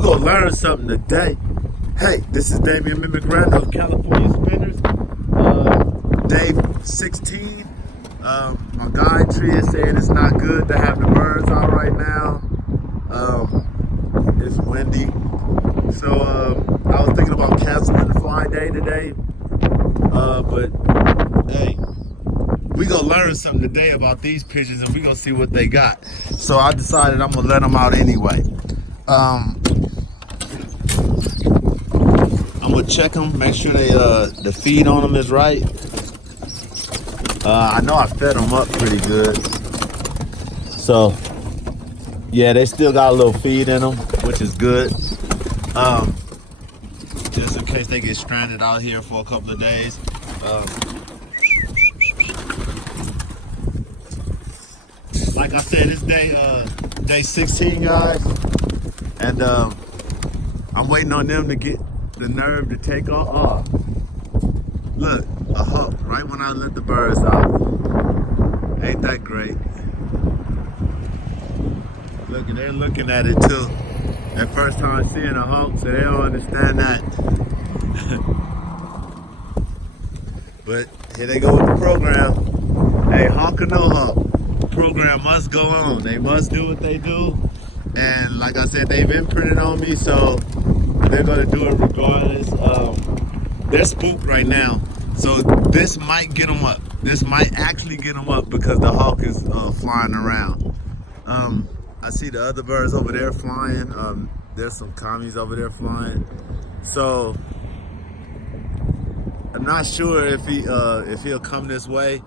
You gonna learn something today. Hey, this is Damian Mimigrant of CaliSpinners. Day 16. My guide tree is saying it's not good to have the birds out right now. It's windy. So I was thinking about canceling the flying day today. But hey, we gonna learn something today about these pigeons and we gonna see what they got. So I decided I'm gonna let them out anyway. I'm gonna check them, make sure they the feed on them is right. I know I fed them up pretty good. So yeah, they still got a little feed in them, which is good. Just in case they get stranded out here for a couple of days. Like I said, it's day 16, guys, and I'm waiting on them to get the nerve to take off. Look, a hawk right when I let the birds out. Ain't that great? Look, they're looking at it too. Their first time seeing a hawk, so they don't understand that. But here they go with the program. Hey, hawk or no hawk, the program must go on. They must do what they do. And like I said, they've imprinted on me, so they're gonna do it regardless. They're spooked right now. So this might get them up. This might actually get them up because the hawk is flying around. I see the other birds over there flying. There's some commies over there flying. So I'm not sure if he'll come this way,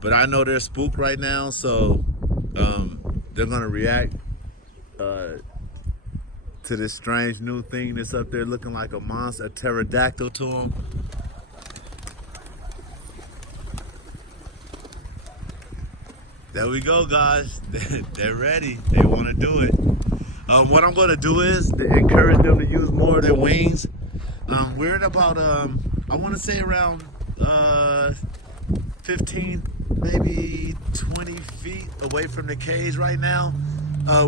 but I know they're spooked right now. So they're gonna react to this strange new thing that's up there looking like a monster, a pterodactyl to them. There we go, guys. They're ready. They want to do it. What I'm going to do is to encourage them to use more of their wings. We're at about, I want to say around 15, maybe 20 feet away from the cage right now,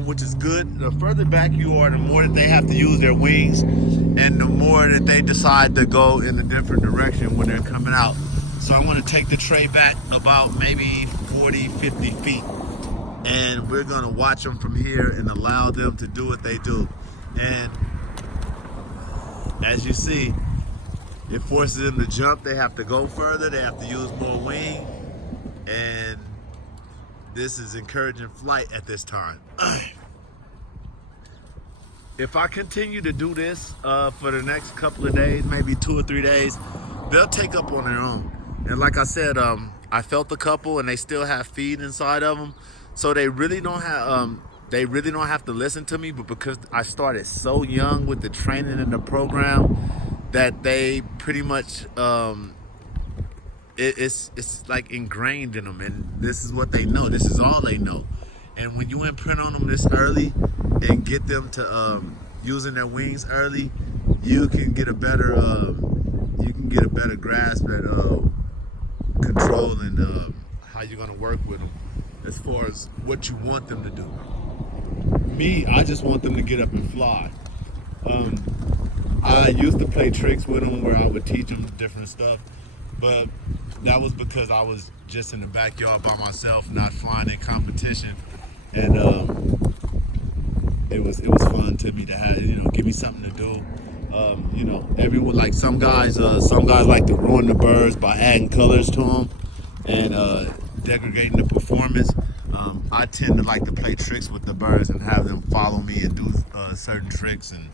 which is good. The further back you are, the more that they have to use their wings and the more that they decide to go in a different direction when they're coming out. So I want to take the tray back about maybe 40, 50 feet. And we're going to watch them from here and allow them to do what they do. And as you see, it forces them to jump. They have to go further. They have to use more wing. And this is encouraging flight at this time. If I continue to do this for the next couple of days, maybe 2 or 3 days, they'll take up on their own. And like I said, I felt a couple, and they still have feed inside of them, so they really don't have to listen to me. But because I started so young with the training and the program, that they pretty much it's like ingrained in them, and this is what they know. This is all they know. And when you imprint on them this early and get them to using their wings early, you can get a better grasp at controlling how you're gonna work with them as far as what you want them to do. Me, I just want them to get up and fly. I used to play tricks with them where I would teach them different stuff, but that was because I was just in the backyard by myself, not flying in competition, and it was fun to me to have, give me something to do. Everyone, like some guys like to ruin the birds by adding colors to them and degrading the performance. I tend to like to play tricks with the birds and have them follow me and do certain tricks and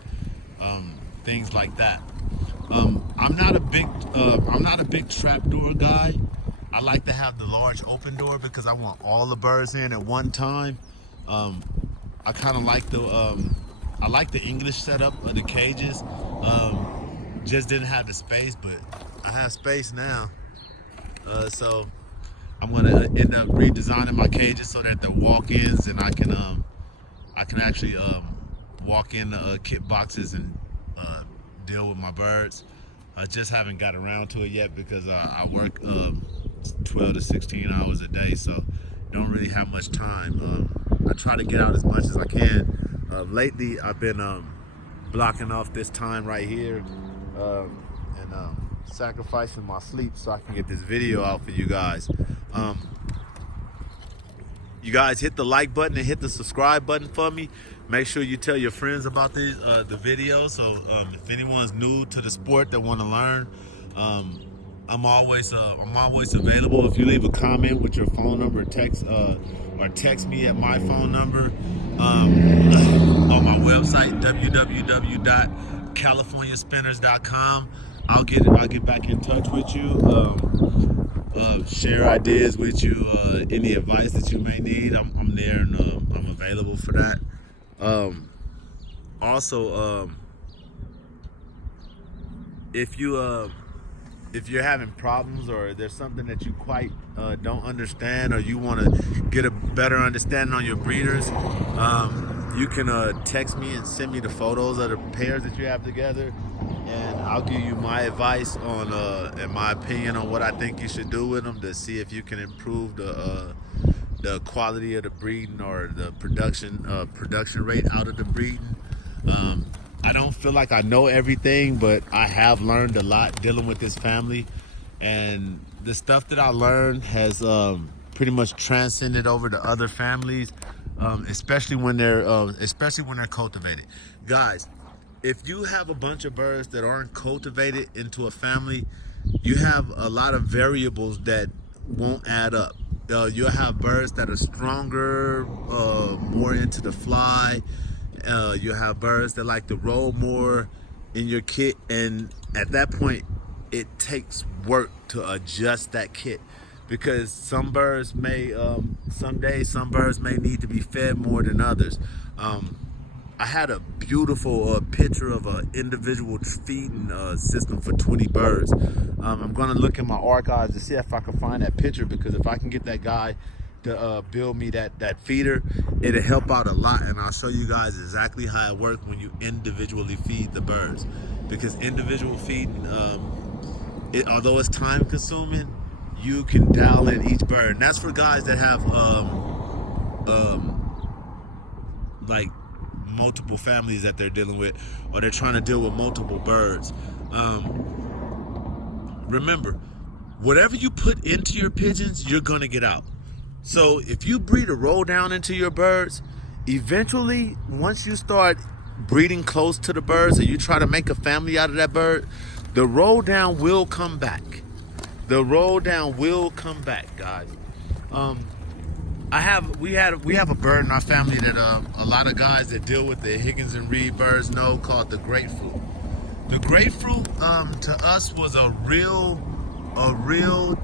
things like that. I'm not a big trapdoor guy. I like to have the large open door because I want all the birds in at one time. I kind of like I like the English setup of the cages. Just didn't have the space, but I have space now. So I'm gonna end up redesigning my cages so that the walk-ins, and I can actually walk in kit boxes and deal with my birds. I just haven't got around to it yet because I work 12 to 16 hours a day, so don't really have much time. I try to get out as much as I can. Lately, I've been blocking off this time right here, and sacrificing my sleep so I can get this video out for you guys. You guys hit the like button and hit the subscribe button for me. Make sure you tell your friends about the video. So if anyone's new to the sport that want to learn, I'm always available. If you leave a comment with your phone number, text me at my phone number on my website www.californiaspinners.com. I'll get back in touch with you. Share ideas with you, any advice that you may need. I'm there, and I'm available for that. Also, if you're having problems, or there's something that you quite don't understand, or you want to get a better understanding on your breeders, you can text me and send me the photos of the pairs that you have together, and I'll give you my advice on and my opinion on what I think you should do with them to see if you can improve the quality of the breeding, or the production rate out of the breeding. I don't feel like I know everything, but I have learned a lot dealing with this family, and the stuff that I learned has pretty much transcended over to other families, especially when they're cultivated. Guys, if you have a bunch of birds that aren't cultivated into a family, you have a lot of variables that won't add up. You'll have birds that are stronger, more into the fly. You'll have birds that like to roll more in your kit, and at that point, it takes work to adjust that kit, because some birds may, some days, some birds may need to be fed more than others. I had a beautiful picture of an individual feeding system for 20 birds. I'm gonna look in my archives to see if I can find that picture, because if I can get that guy to build me that feeder, it'll help out a lot, and I'll show you guys exactly how it works when you individually feed the birds. Because individual feeding, although it's time consuming, you can dial in each bird, and that's for guys that have like multiple families that they're dealing with, or they're trying to deal with multiple birds. Remember, whatever you put into your pigeons, you're gonna get out. So if you breed a roll down into your birds, eventually, once you start breeding close to the birds, or you try to make a family out of that bird, the roll down will come back. The roll down will come back, guys. We have a bird in our family that a lot of guys that deal with the Higgins and Reed birds know, called the grapefruit. The grapefruit to us was a real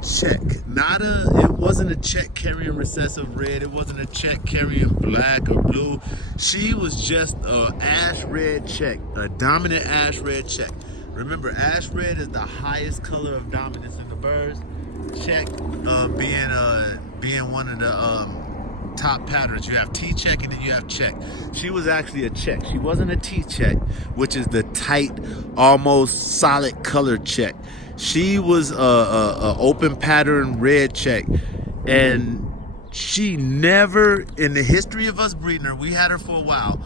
check. It wasn't a check carrying recessive red. It wasn't a check carrying black or blue. She was just a ash red check, a dominant ash red check. Remember, ash red is the highest color of dominance in the birds. Check being one of the top patterns. You have T-check and then you have check. She was actually a check. She wasn't a T-check, which is the tight, almost solid color check. She was a open pattern red check, and she never, in the history of us breeding her, we had her for a while,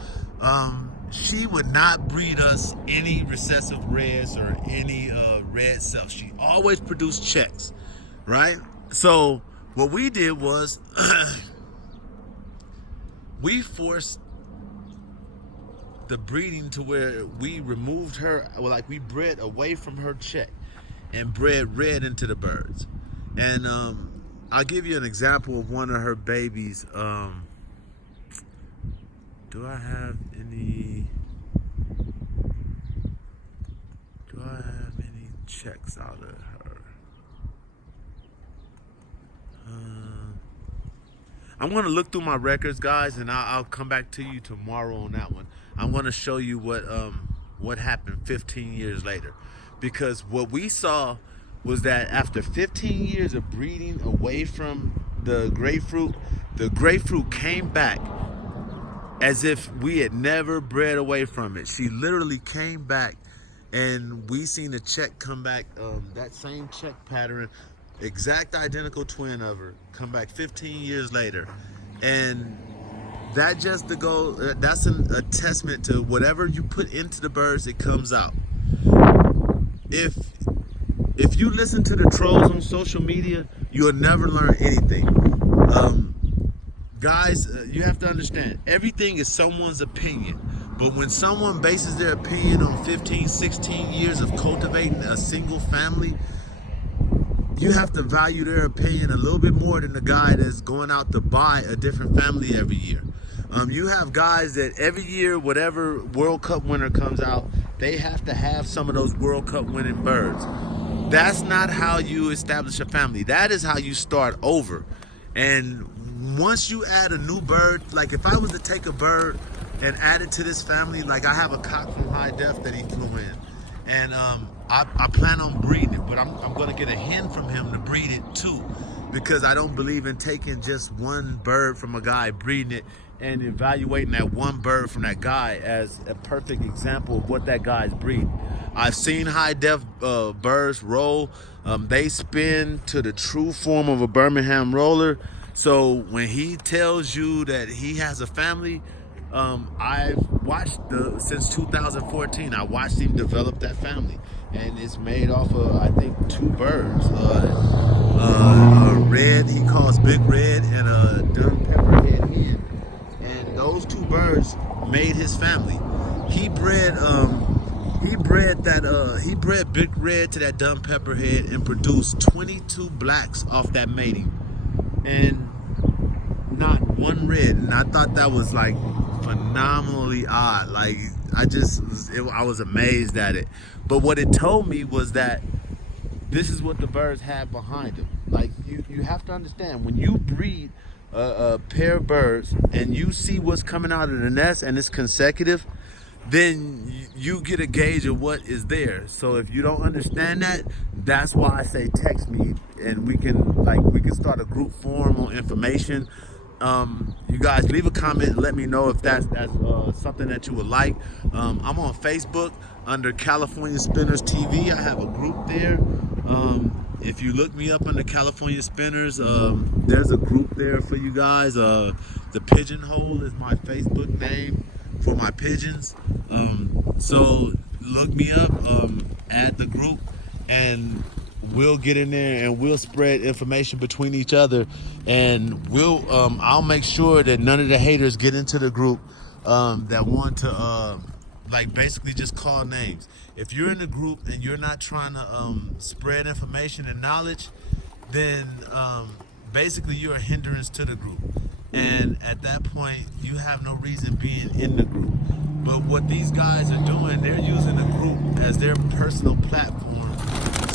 she would not breed us any recessive reds or any red cells. She always produced checks, right? So what we did was we forced the breeding to where we removed her, like we bred away from her check and bred red into the birds. And I'll give you an example of one of her babies. Do I have any checks out of her? I'm going to look through my records, guys, and I'll come back to you tomorrow on that one. I'm going to show you what happened 15 years later. Because what we saw was that after 15 years of breeding away from the grapefruit came back as if we had never bred away from it. She literally came back, and we seen the check come back, that same check pattern, exact identical twin of her, come back 15 years later. And that just to go, that's a testament to whatever you put into the birds, it comes out. If if you listen to the trolls on social media, you'll never learn anything. Um, Guys, you have to understand, everything is someone's opinion. But when someone bases their opinion on 15, 16 years of cultivating a single family, you have to value their opinion a little bit more than the guy that's going out to buy a different family every year. You have guys that every year, whatever World Cup winner comes out, they have to have some of those World Cup winning birds. That's not how you establish a family. That is how you start over. And once you add a new bird, like if I was to take a bird and add it to this family, like I have a cock from High Def that he flew in, and I plan on breeding it, but I'm going to get a hen from him to breed it too, because I don't believe in taking just one bird from a guy, breeding it, and evaluating that one bird from that guy as a perfect example of what that guy's breeding. I've seen High Def birds roll. They spin to the true form of a Birmingham Roller. So when he tells you that he has a family, I've watched since 2014. I watched him develop that family, and it's made off of, I think, two birds. A red he calls Big Red, and a dun pepperhead hen. And those two birds made his family. He bred Big Red to that dun pepperhead and produced 22 blacks off that mating, and not one red. And I thought that was like phenomenally odd. Like I was amazed at it. But what it told me was that this is what the birds have behind them. Like you have to understand, when you breed a pair of birds and you see what's coming out of the nest and it's consecutive, then you get a gauge of what is there. So if you don't understand that, that's why I say text me, and we can start a group forum on information. You guys leave a comment and let me know if that's something that you would like. I'm on Facebook under California Spinners TV. I have a group there. If you look me up under California Spinners, there's a group there for you guys. The Pigeonhole is my Facebook name for my pigeons. So look me up, add the group, and we'll get in there and we'll spread information between each other, and I'll make sure that none of the haters get into the group that want to basically just call names. If you're in the group and you're not trying to spread information and knowledge, then basically you're a hindrance to the group. And at that point, you have no reason being in the group. But what these guys are doing, they're using the group as their personal platform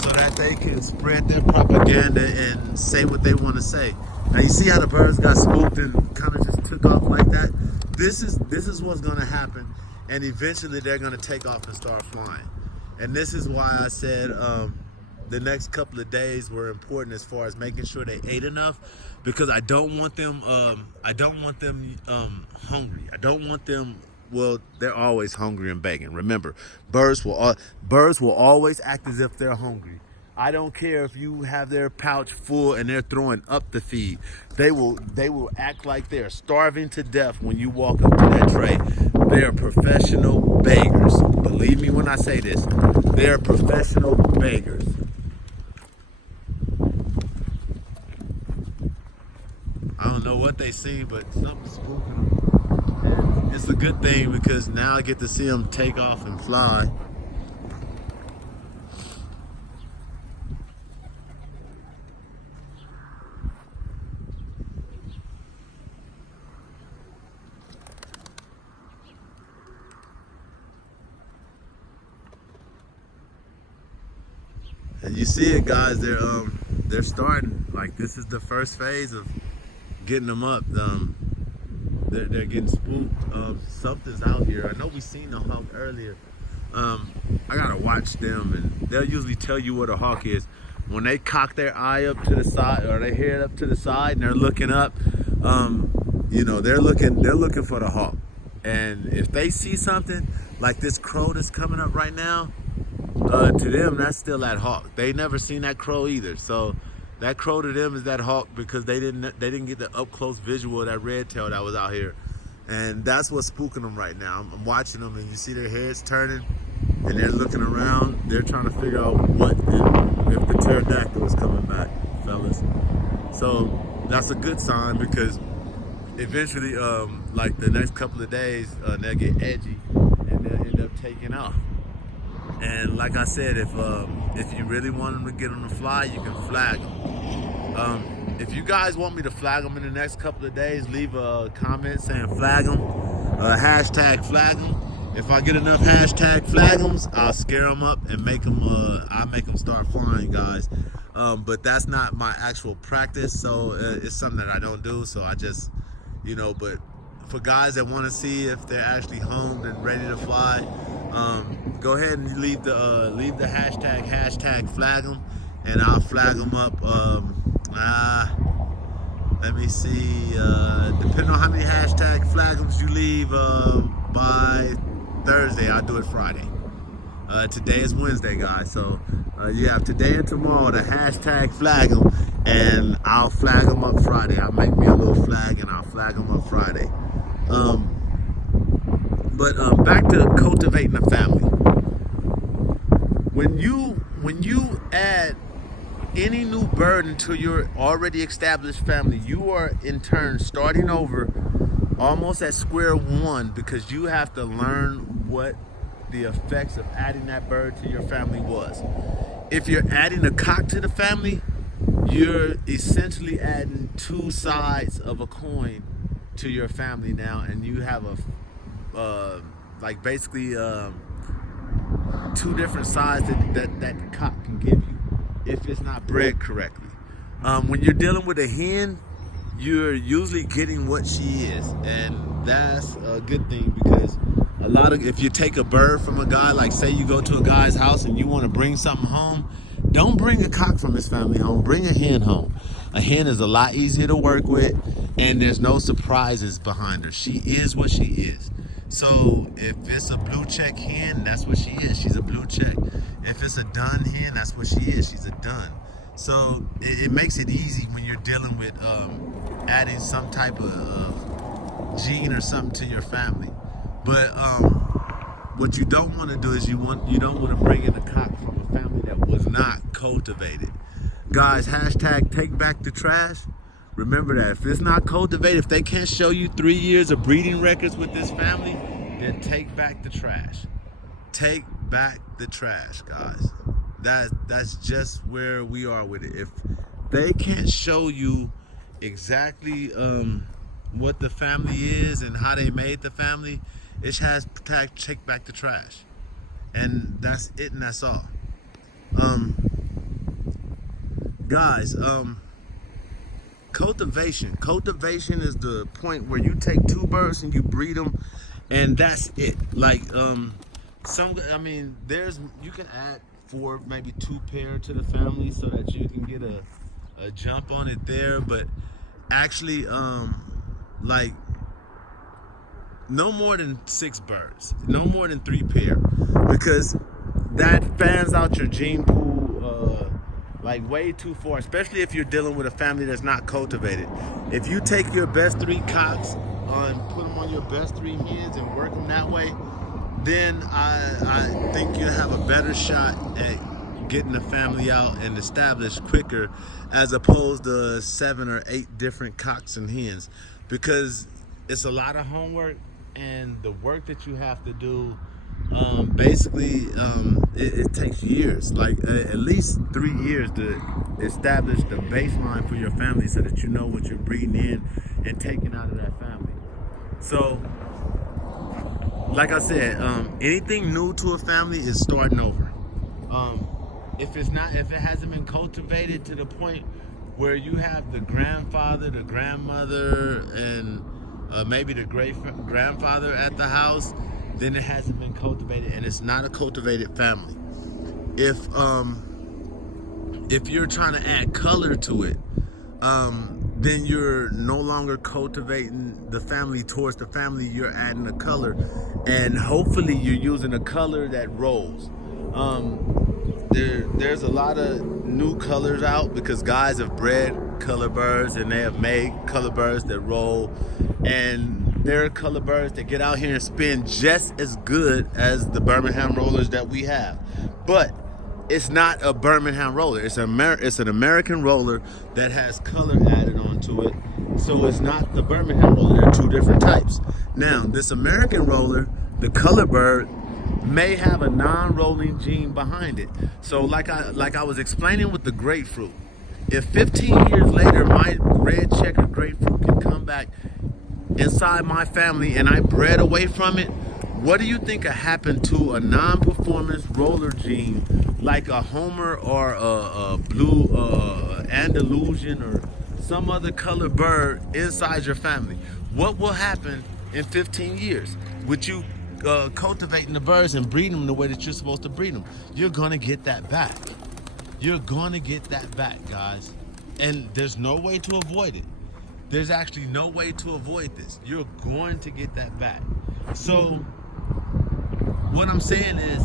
so that they can spread their propaganda and say what they want to say. Now you see how the birds got spooked and kind of just took off like that? This is what's going to happen, and eventually they're going to take off and start flying. And this is why I said the next couple of days were important as far as making sure they ate enough, because I don't want them hungry. I don't want them, well, they're always hungry and begging. Remember, birds will always act as if they're hungry. I don't care if you have their pouch full and they're throwing up the feed. They will act like they're starving to death when you walk up to that tray. They're professional beggars. Believe me when I say this. They're professional beggars. I don't know what they see, but something's spooking them. And it's a good thing, because now I get to see them take off and fly. And you see it, guys. They're starting. Like, this is the first phase of getting them up. They're getting spooked. Something's out here. I know we seen the hawk earlier. I gotta watch them, and they'll usually tell you what a hawk is when they cock their eye up to the side, or their head up to the side, and they're looking up. They're looking for the hawk. And if they see something like this crow that's coming up right now, to them that's still that hawk. They never seen that crow either. So that crow to them is that hawk, because they didn't get the up close visual of that red tail that was out here. And that's what's spooking them right now. I'm watching them, and you see their heads turning, and they're looking around. They're trying to figure out what if the pterodactyl is coming back, fellas. So that's a good sign, because eventually, like the next couple of days, they'll get edgy and they'll end up taking off. And like I said, if you really want them to get on the fly, you can flag them. If you guys want me to flag them in the next couple of days, leave a comment saying flag them, hashtag flag them. If I get enough hashtag flag them, I'll scare them up and make them. I'll make them start flying, guys. But that's not my actual practice, so it's something that I don't do. So I just, but for guys that want to see if they're actually homed and ready to fly, go ahead and leave the hashtag flag them, and I'll flag them up. Let me see. Depending on how many hashtag flagums you leave by Thursday, I'll do it Friday. Today is Wednesday, guys. So you have today and tomorrow to hashtag flag them, and I'll flag them up Friday. I'll make me a little flag and I'll flag them up Friday. But back to cultivating a family. When you add any new burden to your already established family, you are in turn starting over almost at square one, because you have to learn what the effects of adding that bird to your family was. If you're adding a cock to the family, you're essentially adding two sides of a coin to your family now, and you have a basically two different sides that cock can give you if it's not bred correctly. When you're dealing with a hen, you're usually getting what she is, and that's a good thing, because if you take a bird from a guy, like say you go to a guy's house and you want to bring something home, don't bring a cock from his family home, bring a hen home. A hen is a lot easier to work with, and there's no surprises behind her. She is what she is. So if it's a blue check hen, that's what she is. She's a blue check. If it's a dun hen, that's what she is. She's a dun. So it makes it easy when you're dealing with adding some type of gene or something to your family. But what you don't want to do is you don't want to bring in a cock from a family that was not cultivated. Guys, hashtag take back the trash. Remember that if it's not cultivated, if they can't show you 3 years of breeding records with this family, then take back the trash. Take back the trash, guys. That's just where we are with it. If they can't show you exactly what the family is and how they made the family, it has take back the trash. And that's it, and that's all. Guys, cultivation is the point where you take two birds and you breed them, and that's it. Like you can add 4, maybe 2 pair to the family so that you can get a jump on it there, but actually no more than 6 birds, no more than 3 pair, because that fans out your gene pool way too far, especially if you're dealing with a family that's not cultivated. If you take your best 3 cocks and put them on your best 3 hens and work them that way, then I think you'll have a better shot at getting the family out and established quicker, as opposed to 7 or 8 different cocks and hens, because it's a lot of homework, and the work that you have to do, it takes years, at least 3 years to establish the baseline for your family, so that you know what you're breeding in and taking out of that family. So like I said, anything new to a family is starting over. If it hasn't been cultivated to the point where you have the grandfather, the grandmother, and maybe the great grandfather at the house, then it hasn't been cultivated, and it's not a cultivated family. If you're trying to add color to it, then you're no longer cultivating the family towards the family. You're adding a color, and hopefully you're using a color that rolls. There's a lot of new colors out, because guys have bred color birds and they have made color birds that roll, and There are color birds that get out here and spin just as good as the Birmingham rollers that we have. But it's not a Birmingham roller. It's an American roller that has color added onto it. So it's not the Birmingham roller. They're two different types. Now, this American roller, the color bird, may have a non-rolling gene behind it. So like I was explaining with the grapefruit, if 15 years later my red checkered grapefruit can come back inside my family and I bred away from it, what do you think would happen to a non-performance roller gene like a Homer or a blue Andalusian or some other color bird inside your family? What will happen in 15 years? Would you cultivating the birds and breeding them the way that you're supposed to breed them? You're gonna get that back. You're gonna get that back, guys. And there's no way to avoid it. There's actually no way to avoid this. You're going to get that back. So what I'm saying is,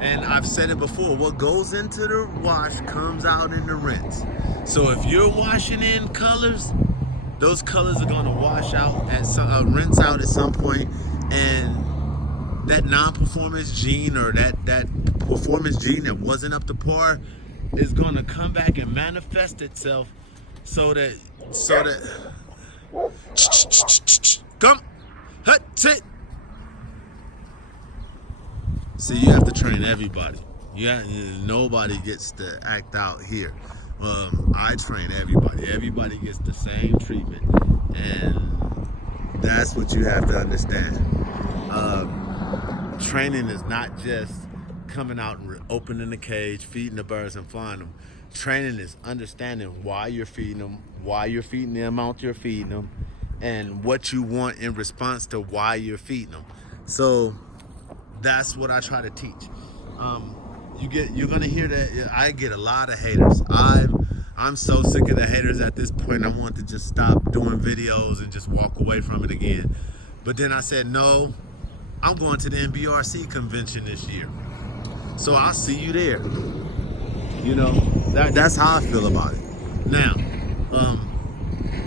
and I've said it before, what goes into the wash comes out in the rinse. So if you're washing in colors, those colors are gonna wash out at some, rinse out at some point, and that non-performance gene or that performance gene that wasn't up to par is gonna come back and manifest itself so that come hut sit. See, you have to train everybody. Nobody gets to act out here. I train everybody. Everybody gets the same treatment, and that's what you have to understand. Training is not just coming out and opening the cage, feeding the birds and flying them. Training is understanding why you're feeding them, why you're feeding the amount you're feeding them, and what you want in response to why you're feeding them. So that's what I try to teach. You're gonna hear that I get a lot of haters. I'm so sick of the haters at this point. I want to just stop doing videos and just walk away from it again. But then I said, no, I'm going to the NBRC convention this year. So I'll see you there. You know, that's how I feel about it. Now,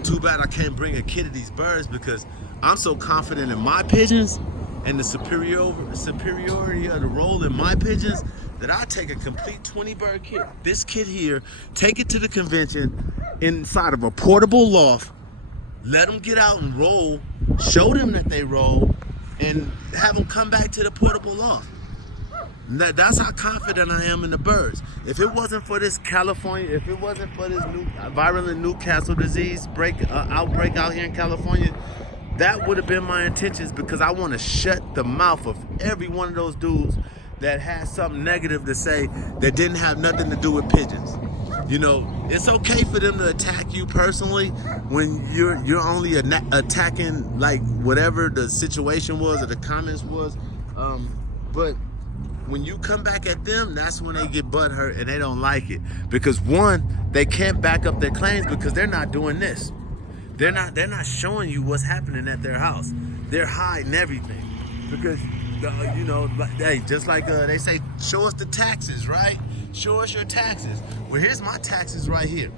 too bad I can't bring a kid of these birds because I'm so confident in my pigeons and the superiority of the role in my pigeons that I take a complete 20 bird kit. This kit here, take it to the convention inside of a portable loft, let them get out and roll, show them that they roll, and have them come back to the portable loft. That's how confident I am in the birds. If it wasn't for this if it wasn't for this new virulent Newcastle disease outbreak out here in California, that would have been my intentions, because I want to shut the mouth of every one of those dudes that has something negative to say that didn't have nothing to do with pigeons. You know, it's okay for them to attack you personally when you're only attacking like whatever the situation was or the comments was, but when you come back at them, that's when they get butthurt and they don't like it, because one, they can't back up their claims because they're not doing this. They're not showing you what's happening at their house. They're hiding everything because, you know, hey, just like they say, show us the taxes, right? Show us your taxes. Well, here's my taxes right here.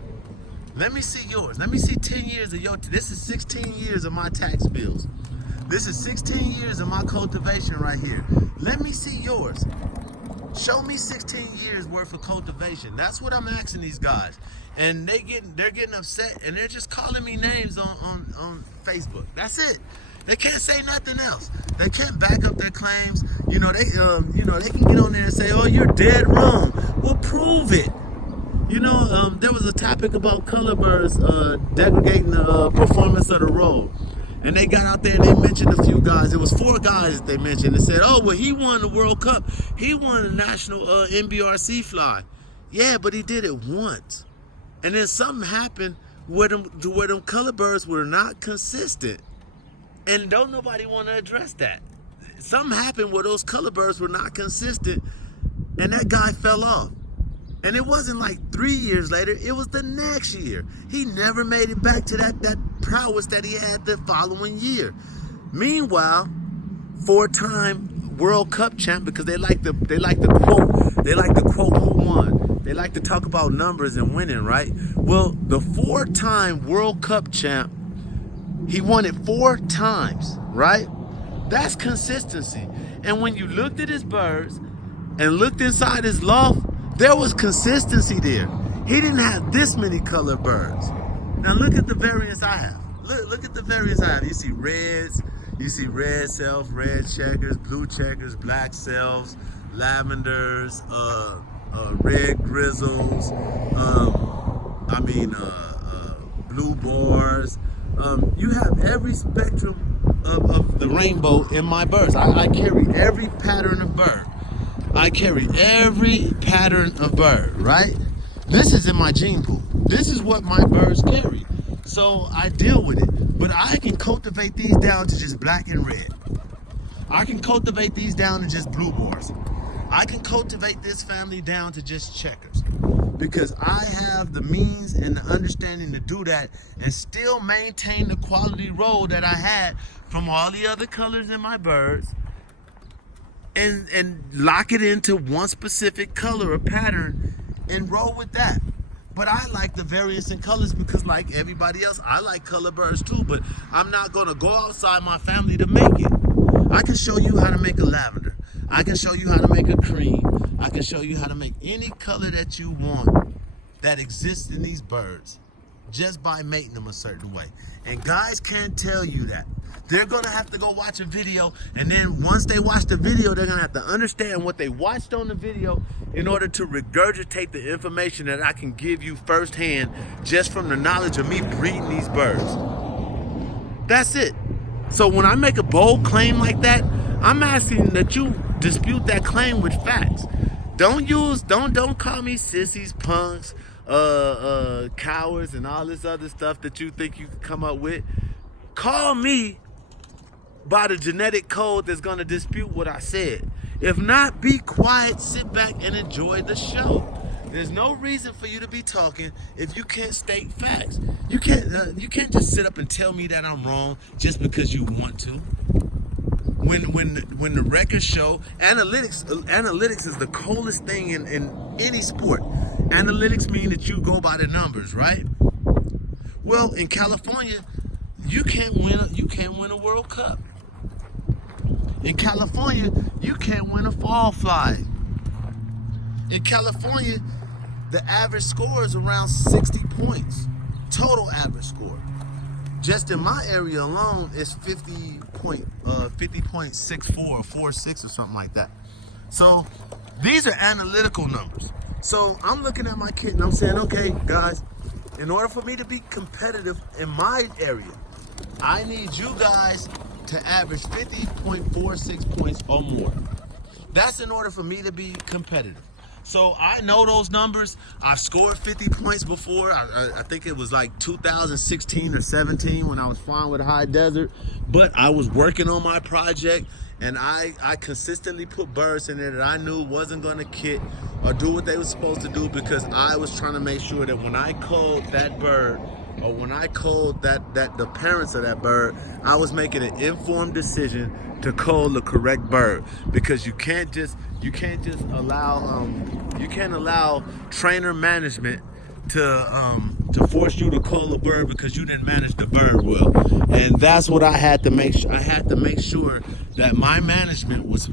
Let me see yours. Let me see 10 years of your. This is 16 years of my tax bills. This is 16 years of my cultivation right here. Let me see yours. Show me 16 years worth of cultivation. That's what I'm asking these guys. And they're getting upset and they're just calling me names on Facebook. That's it. They can't say nothing else. They can't back up their claims. You know, they can get on there and say, "Oh, you're dead wrong." Well, prove it. You know, there was a topic about color birds degrading the performance of the role. And they got out there and they mentioned a few guys. It was 4 guys that they mentioned and said, "Oh, well, he won the World Cup. He won the national NBRC fly." Yeah, but he did it once. And then something happened where them color birds were not consistent. And don't nobody want to address that. Something happened where those color birds were not consistent and that guy fell off. And it wasn't like 3 years later, it was the next year. He never made it back to that prowess that he had the following year. Meanwhile, 4-time World Cup champ, because they like to quote who won. They like to talk about numbers and winning, right? Well, the 4-time World Cup champ He won it 4 times, right? That's consistency. And when you looked at his birds and looked inside his loft, there was consistency there. He didn't have this many colored birds. Now look at the variants I have. Look at the variants I have. You see reds, you see red self, red checkers, blue checkers, black selves, lavenders, red grizzles, blue bars. You have every spectrum of the rainbow in my birds. I carry every pattern of bird. I carry every pattern of bird, right? This is in my gene pool. This is what my birds carry. So I deal with it. But I can cultivate these down to just black and red. I can cultivate these down to just blue bars. I can cultivate this family down to just checkers. Because I have the means and the understanding to do that and still maintain the quality roll that I had from all the other colors in my birds and lock it into one specific color or pattern and roll with that. But I like the variance in colors because, like everybody else, I like color birds too, but I'm not gonna go outside my family to make it. I can show you how to make a lavender. I can show you how to make a cream. I can show you how to make any color that you want that exists in these birds just by mating them a certain way. And guys can't tell you that. They're gonna have to go watch a video, and then once they watch the video, they're gonna have to understand what they watched on the video in order to regurgitate the information that I can give you firsthand just from the knowledge of me breeding these birds. That's it. So when I make a bold claim like that, I'm asking that you dispute that claim with facts. Don't call me sissies, punks, cowards, and all this other stuff that you think you can come up with. Call me by the genetic code that's gonna dispute what I said. If not, be quiet, sit back, and enjoy the show. There's no reason for you to be talking if you can't state facts. You can't just sit up and tell me that I'm wrong just because you want to. When the records show, analytics is the coolest thing in any sport. Analytics mean that you go by the numbers, right? Well, in California, you can't win a World Cup. In California, you can't win a fall fly. In California, the average score is around 60 points. Total average score. Just in my area alone, it's 50.64 or 46 or something like that. So these are analytical numbers. So I'm looking at my kit and I'm saying, okay, guys, in order for me to be competitive in my area, I need you guys to average 50.46 points or more. That's in order for me to be competitive. So I know those numbers. I've scored 50 points before. I think it was like 2016 or 17 when I was flying with High Desert. But I was working on my project, and I consistently put birds in there that I knew wasn't going to kit or do what they were supposed to do, because I was trying to make sure that when I called that bird, or when I called the parents of that bird, I was making an informed decision to call the correct bird. Because you can't allow trainer management to force you to call a bird because you didn't manage the bird well. And that's what I had to make sure. I had to make sure that my management was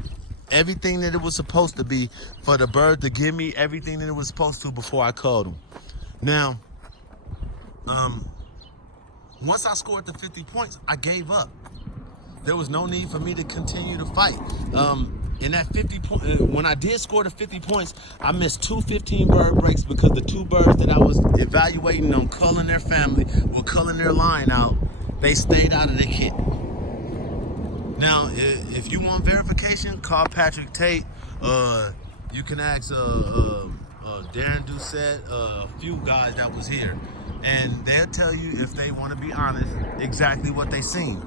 everything that it was supposed to be for the bird to give me everything that it was supposed to before I called him. Now, once I scored the 50 points, I gave up. There was no need for me to continue to fight. In that 50 when I did score the 50 points, I missed 2 15-bird breaks because the 2 birds that I was evaluating on culling their family or culling their line out, they stayed out of the kit. Now, if you want verification, call Patrick Tate. You can ask Darren Doucette, a few guys that was here, and they'll tell you, if they want to be honest, exactly what they seen.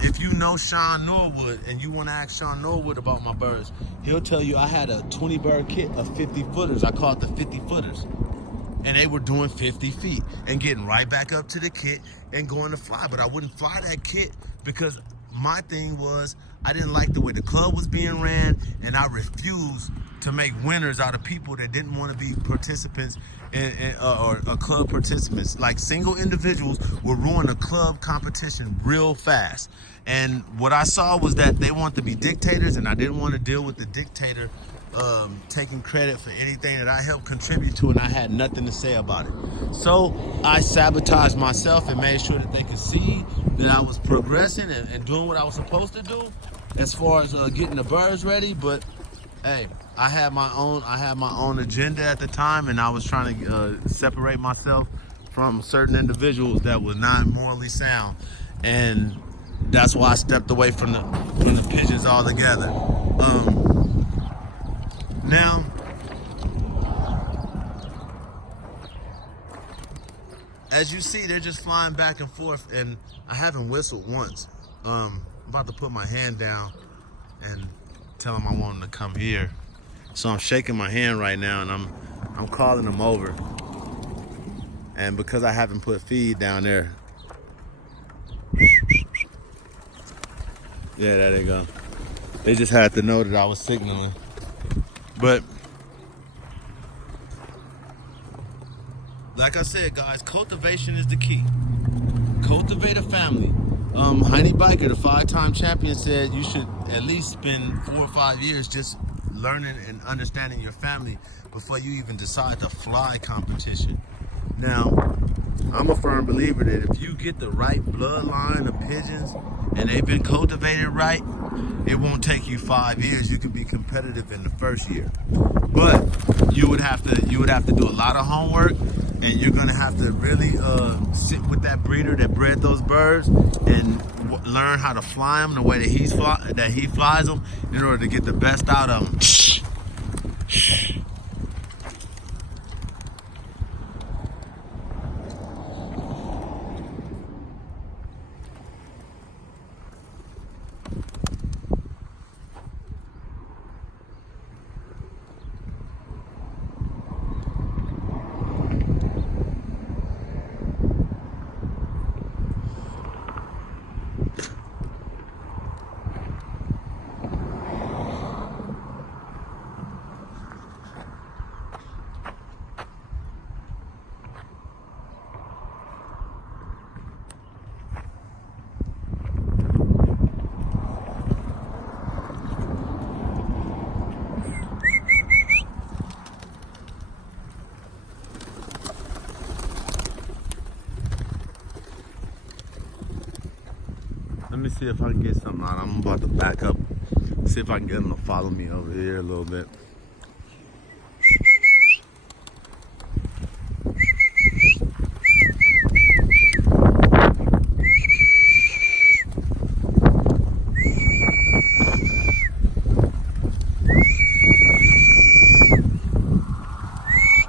If you know Sean Norwood and you want to ask Sean Norwood about my birds, he'll tell you I had a 20-bird kit of 50 footers. I call it the 50 footers. And they were doing 50 feet and getting right back up to the kit and going to fly. But I wouldn't fly that kit because my thing was I didn't like the way the club was being ran, and I refused to make winners out of people that didn't want to be participants or club participants. Like, single individuals will ruin a club competition real fast. And what I saw was that they want to be dictators, and I didn't want to deal with the dictator taking credit for anything that I helped contribute to, and I had nothing to say about it. So I sabotaged myself and made sure that they could see that I was progressing and doing what I was supposed to do as far as getting the birds ready. But hey, I had my own agenda at the time, and I was trying to separate myself from certain individuals that was not morally sound, and that's why I stepped away from the pigeons altogether. Now, as you see, they're just flying back and forth, and I haven't whistled once. I'm about to put my hand down and tell them I want them to come here. So I'm shaking my hand right now, and I'm calling them over. And because I haven't put feed down there, yeah, there they go. They just had to know that I was signaling. But like I said, guys, cultivation is the key. Cultivate a family. Heine Biker, the 5-time champion, said you should at least spend 4 or 5 years just learning and understanding your family before you even decide to fly competition. Now, I'm a firm believer that if you get the right bloodline of pigeons and they've been cultivated right, it won't take you 5 years. You can be competitive in the first year. But you would have to do a lot of homework, and you're gonna have to really sit with that breeder that bred those birds and learn how to fly them the way that he flies them in order to get the best out of them. Let me see if I can get something out. I'm about to back up, see if I can get them to follow me over here a little bit.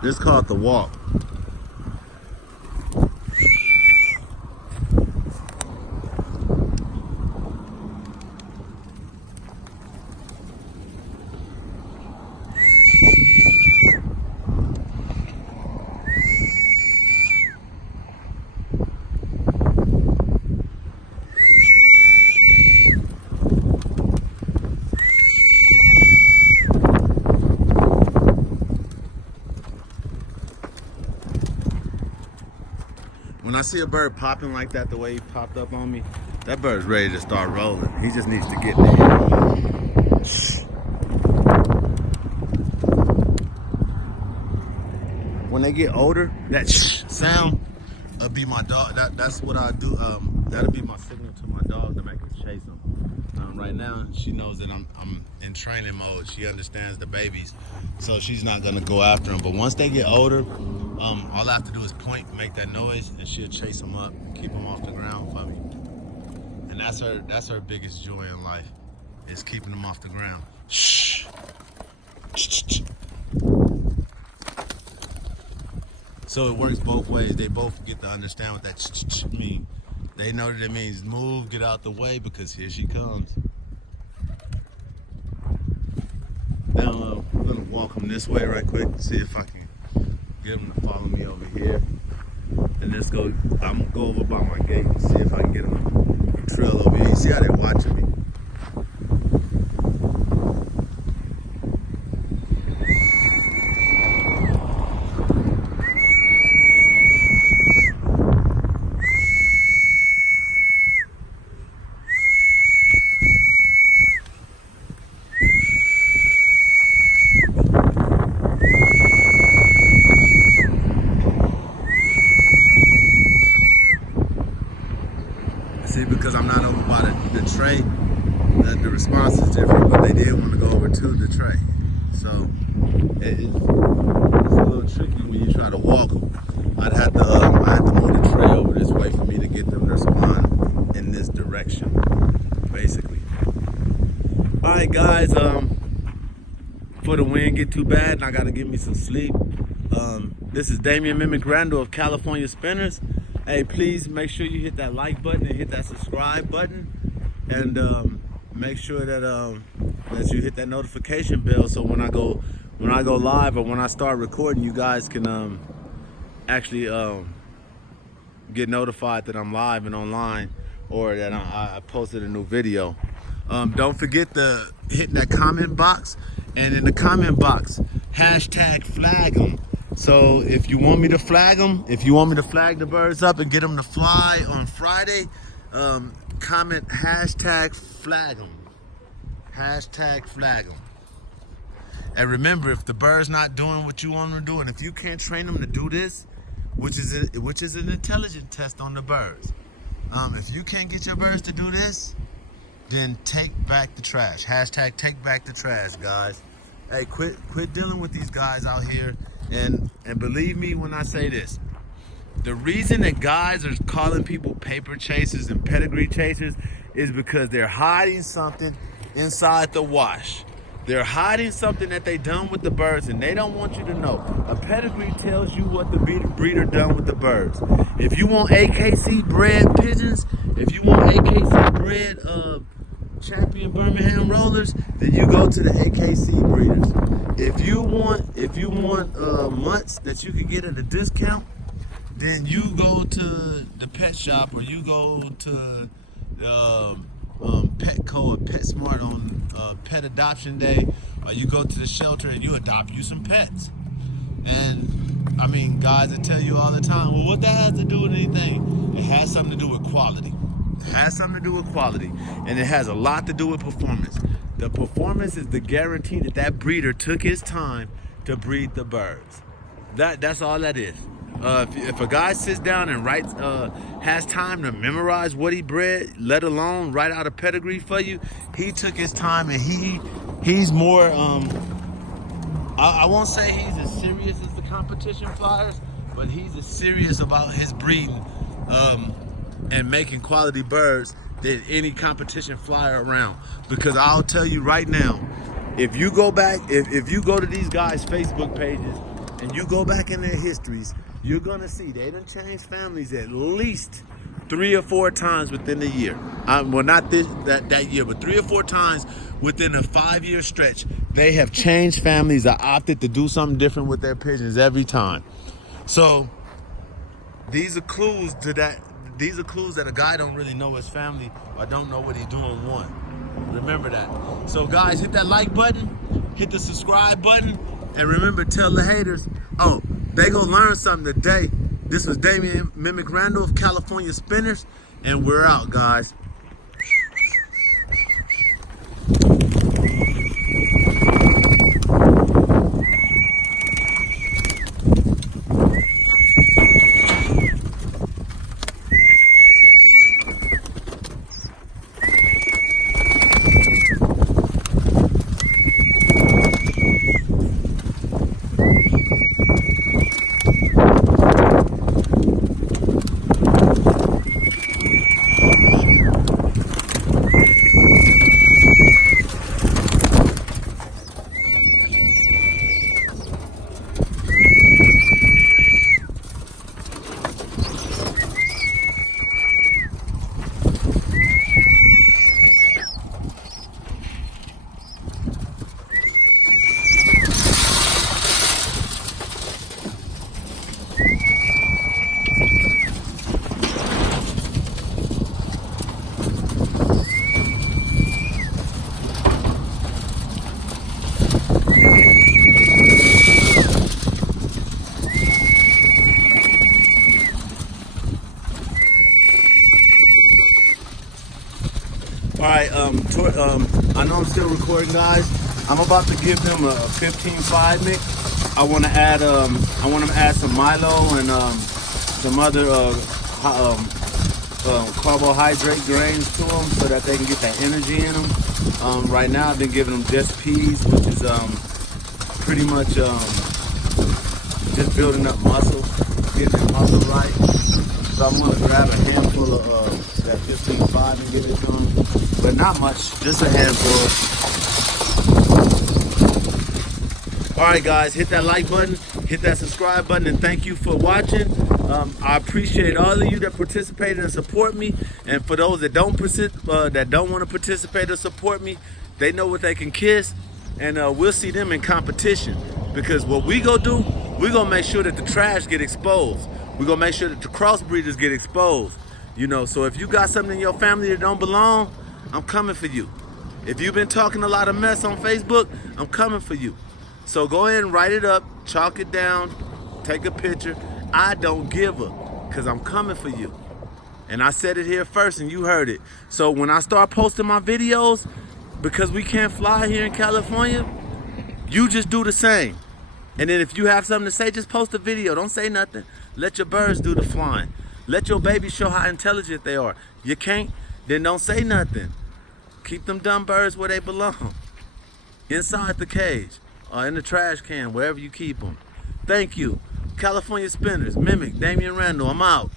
This is called the walk. When I see a bird popping like that, the way he popped up on me, that bird's ready to start rolling. He just needs to get there. When they get older, that sound will be my dog. That's what I do. That'll be my signal to my dog to make her chase him. Right now, she knows that I'm in training mode. She understands the babies, so she's not gonna go after them. But once they get older, all I have to do is point, make that noise, and she'll chase them up, keep them off the ground for me. And that's her biggest joy in life, is keeping them off the ground. Shh. So it works both ways. They both get to understand what that means. They know that it means move, get out the way, because here she comes. Now I'm gonna walk them this way right quick, see if I can get them to follow me over here. And I'm gonna go over by my gate and see if I can get them trail over here. You see how they're watching me? See, because I'm not over by the tray, the response is different, but they did want to go over to the tray. So it's a little tricky when you try to walk them. I have to move the tray over this way for me to get them to respond in this direction, basically. All right, guys, before the wind get too bad and I got to get me some sleep, this is Damian Mimic Randall of CaliSpinners. Hey, please make sure you hit that like button and hit that subscribe button, and make sure that that you hit that notification bell, so when I go live or when I start recording, you guys can actually get notified that I'm live and online, or that I posted a new video. Don't forget to hit that comment box, and in the comment box, #flag 'em. So if you want me to flag them, if you want me to flag the birds up and get them to fly on Friday, comment #flag 'em. #flag 'em. And remember, if the bird's not doing what you want them to do, and if you can't train them to do this, which is an intelligence test on the birds, if you can't get your birds to do this, then take back the trash. #take back the trash, guys. Hey, quit dealing with these guys out here. And believe me when I say this, the reason that guys are calling people paper chasers and pedigree chasers is because they're hiding something inside the wash. They're hiding something that they done with the birds, and they don't want you to know. A pedigree tells you what the breeder done with the birds. If you want AKC bred pigeons, if you want AKC bred champion Birmingham Rollers, then you go to the AKC breeders. If you want mutts that you can get at a discount, then you go to the pet shop, or you go to Petco or PetSmart on pet adoption day, or you go to the shelter and you adopt you some pets. And I mean, guys, I tell you all the time, well, what that has to do with anything? It has something to do with quality. It has something to do with quality, and it has a lot to do with performance. The performance is the guarantee that that breeder took his time to breed the birds. That's all that is. If a guy sits down and writes, has time to memorize what he bred, let alone write out a pedigree for you, he took his time, and he's more. I won't say he's as serious as the competition flyers, but he's as serious about his breeding and making quality birds than any competition flyer around. Because I'll tell you right now, if you go back, if you go to these guys' Facebook pages and you go back in their histories, you're gonna see they done changed families at least 3 or 4 times within the year. Well, not that year, but 3 or 4 times within a 5-year stretch. They have changed families, or opted to do something different with their pigeons every time. So these are clues to that. These are clues that a guy don't really know his family or don't know what he's doing. One, remember that. So guys, hit that like button, hit the subscribe button, and remember, tell the haters, oh, they gonna learn something today. This was Damian Mimic Randall of CaliSpinners, and we're out, guys. know I'm still recording, guys. I'm about to give them a 15-5 mix. I want to add I want them to add some Milo and some other carbohydrate grains to them so that they can get that energy in them. Right now I've been giving them just peas, which is pretty much just building up muscle, getting their muscle right. So I'm gonna grab a handful of that 15-5 and give it to them, but not much, just a handful. All right, guys, hit that like button, hit that subscribe button, and thank you for watching. I appreciate all of you that participated and support me, and for those that don't want to participate or support me, they know what they can kiss, and we'll see them in competition. Because what we gonna do, we gonna make sure that the trash get exposed. We gonna make sure that the crossbreeders get exposed. You know, so if you got something in your family that don't belong, I'm coming for you. If you've been talking a lot of mess on Facebook, I'm coming for you. So go ahead and write it up, chalk it down, take a picture. I don't give a, because I'm coming for you. And I said it here first and you heard it. So when I start posting my videos, because we can't fly here in California, you just do the same. And then if you have something to say, just post a video. Don't say nothing. Let your birds do the flying. Let your babies show how intelligent they are. You can't, then don't say nothing. Keep them dumb birds where they belong. Inside the cage. Or in the trash can, wherever you keep them. Thank you. California Spinners, Mimic, Damian Randall, I'm out.